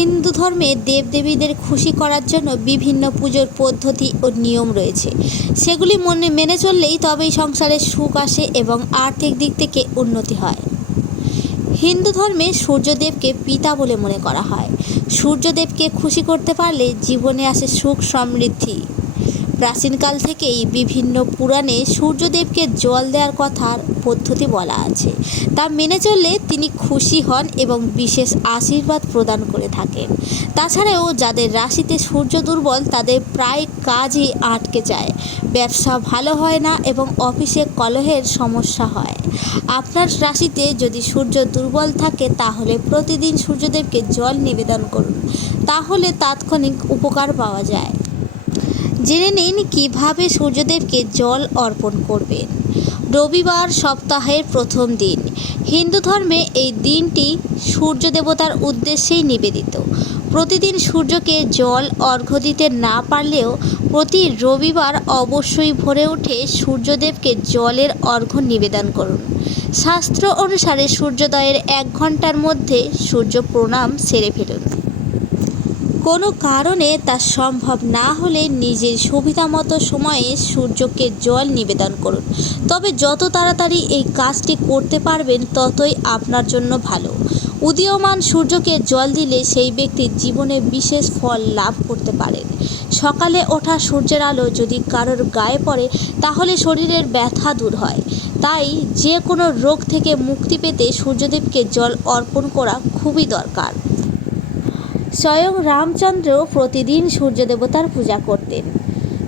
হিন্দু ধর্মে দেবদেবীদের খুশি করার জন্য বিভিন্ন পুজোর পদ্ধতি ও নিয়ম রয়েছে। সেগুলি মেনে চললেই তবেই সংসারে সুখ আসে এবং আর্থিক দিক থেকে উন্নতি হয়। হিন্দু ধর্মে সূর্যদেবকে পিতা বলে মনে করা হয়। সূর্যদেবকে খুশি করতে পারলে জীবনে আসে সুখ সমৃদ্ধি। প্রাচীনকাল থেকেই বিভিন্ন পুরাণে সূর্যদেবকে জল দেওয়ার কথার পদ্ধতি বলা আছে। তা মেনে চললে তিনি খুশি হন এবং বিশেষ আশীর্বাদ প্রদান করে থাকেন। তাছাড়াও যাদের রাশিতে সূর্য দুর্বল তাদের প্রায় কাজই আটকে যায়, ব্যবসা ভালো হয় না এবং অফিসে কলহের সমস্যা হয়। আপনার রাশিতে যদি সূর্য দুর্বল থাকে তাহলে প্রতিদিন সূর্যদেবকে জল নিবেদন করুন, তাহলে তাৎক্ষণিক উপকার পাওয়া যায়। জেনে নিন কীভাবে সূর্যদেবকে জল অর্পণ করবেন। রবিবার সপ্তাহের প্রথম দিন। হিন্দু ধর্মে এই দিনটি সূর্য দেবতার উদ্দেশ্যেই নিবেদিত। প্রতিদিন সূর্যকে জল অর্ঘ্য দিতে না পারলেও প্রতি রবিবার অবশ্যই ভোরে উঠে সূর্যদেবকে জলের অর্ঘ্য নিবেদন করুন। শাস্ত্র অনুসারে সূর্যোদয়ের 1 ঘন্টার মধ্যে সূর্য প্রণাম সেরে ফেলুন। কোনো কারণে তা সম্ভব না হলে নিজের সুবিধামতো সময়ে সূর্যকে জল নিবেদন করুন। তবে যত তাড়াতাড়ি এই কাজটি করতে পারবেন ততই আপনার জন্য ভালো। উদীয়মান সূর্যকে জল দিলে সেই ব্যক্তির জীবনে বিশেষ ফল লাভ করতে পারেন। সকালে ওঠা সূর্যের আলো যদি কারোর গায়ে পড়ে তাহলে শরীরের ব্যথা দূর হয়। তাই যে কোনো রোগ থেকে মুক্তি পেতে সূর্যদেবকে জল অর্পণ করা খুবই দরকার। স্বয়ং রামচন্দ্র প্রতিদিন সূর্য দেবতার পূজা করতেন।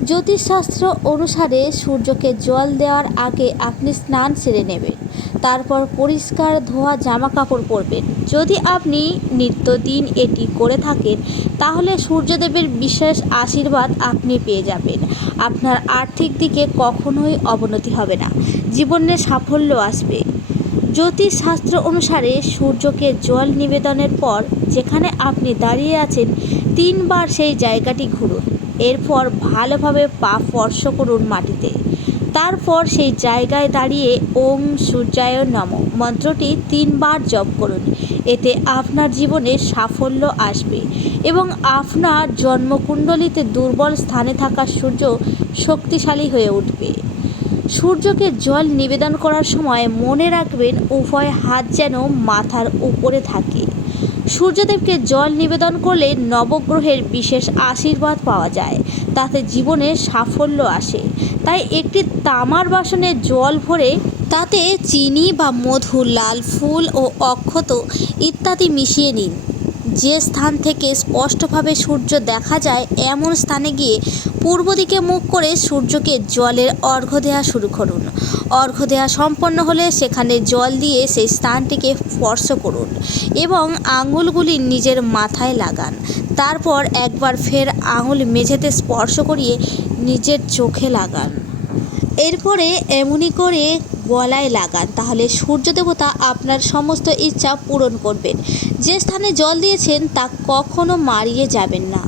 জ্যোতিষশাস্ত্র অনুসারে সূর্যকে জল দেওয়ার আগে আপনি স্নান সেরে নেবেন, তারপর পরিষ্কার ধোয়া জামা কাপড় পরবেন। যদি আপনি নিত্যদিন এটি করে থাকেন তাহলে সূর্যদেবের বিশেষ আশীর্বাদ আপনি পেয়ে যাবেন। আপনার আর্থিক দিকে কখনোই অবনতি হবে না, জীবনে সাফল্য আসবে। জ্যোতিষশাস্ত্র অনুসারে সূর্যকে জল নিবেদনের পর যেখানে আপনি দাঁড়িয়ে আছেন 3 বার সেই জায়গাটি ঘুরুন। এরপর ভালোভাবে পা স্পর্শ করুন মাটিতে। তারপর সেই জায়গায় দাঁড়িয়ে ওম সূর্যায় নমঃ মন্ত্রটি 3 বার জপ করুন। এতে আপনার জীবনে সাফল্য আসবে এবং আপনার জন্মকুণ্ডলিতে দুর্বল স্থানে থাকা সূর্য শক্তিশালী হয়ে উঠবে। সূর্যকে জল নিবেদন করার সময় মনে রাখবেন উভয় হাত যেন মাথার উপরে থাকে। সূর্যদেবকে জল নিবেদন করলে নবগ্রহের বিশেষ আশীর্বাদ পাওয়া যায়, তাতে জীবনে সাফল্য আসে। তাই একটি তামার বাসনে জল ভরে তাতে চিনি বা মধু, লাল ফুল ও অক্ষত ইত্যাদি মিশিয়ে নিন। যে স্থান থেকে স্পষ্টভাবে সূর্য দেখা যায় এমন স্থানে গিয়ে পূর্ব দিকে মুখ করে সূর্যকে জলের অর্ঘ্য দেওয়া শুরু করুন। অর্ঘ্য দেওয়া সম্পন্ন হলে সেখানে জল দিয়ে সেই স্থানটিকে স্পর্শ করুন এবং আঙুলগুলি নিজের মাথায় লাগান। তারপর একবার ফের আঙুল মেঝেতে স্পর্শ করিয়ে নিজের চোখে লাগান। এরপরে এমনি করে গলায় লাগান, তাহলে সূর্য দেবতা আপনার সমস্ত ইচ্ছা পূরণ করবেন। যে স্থানে জল দিয়েছেন তা কখনো মারিয়ে যাবেন না।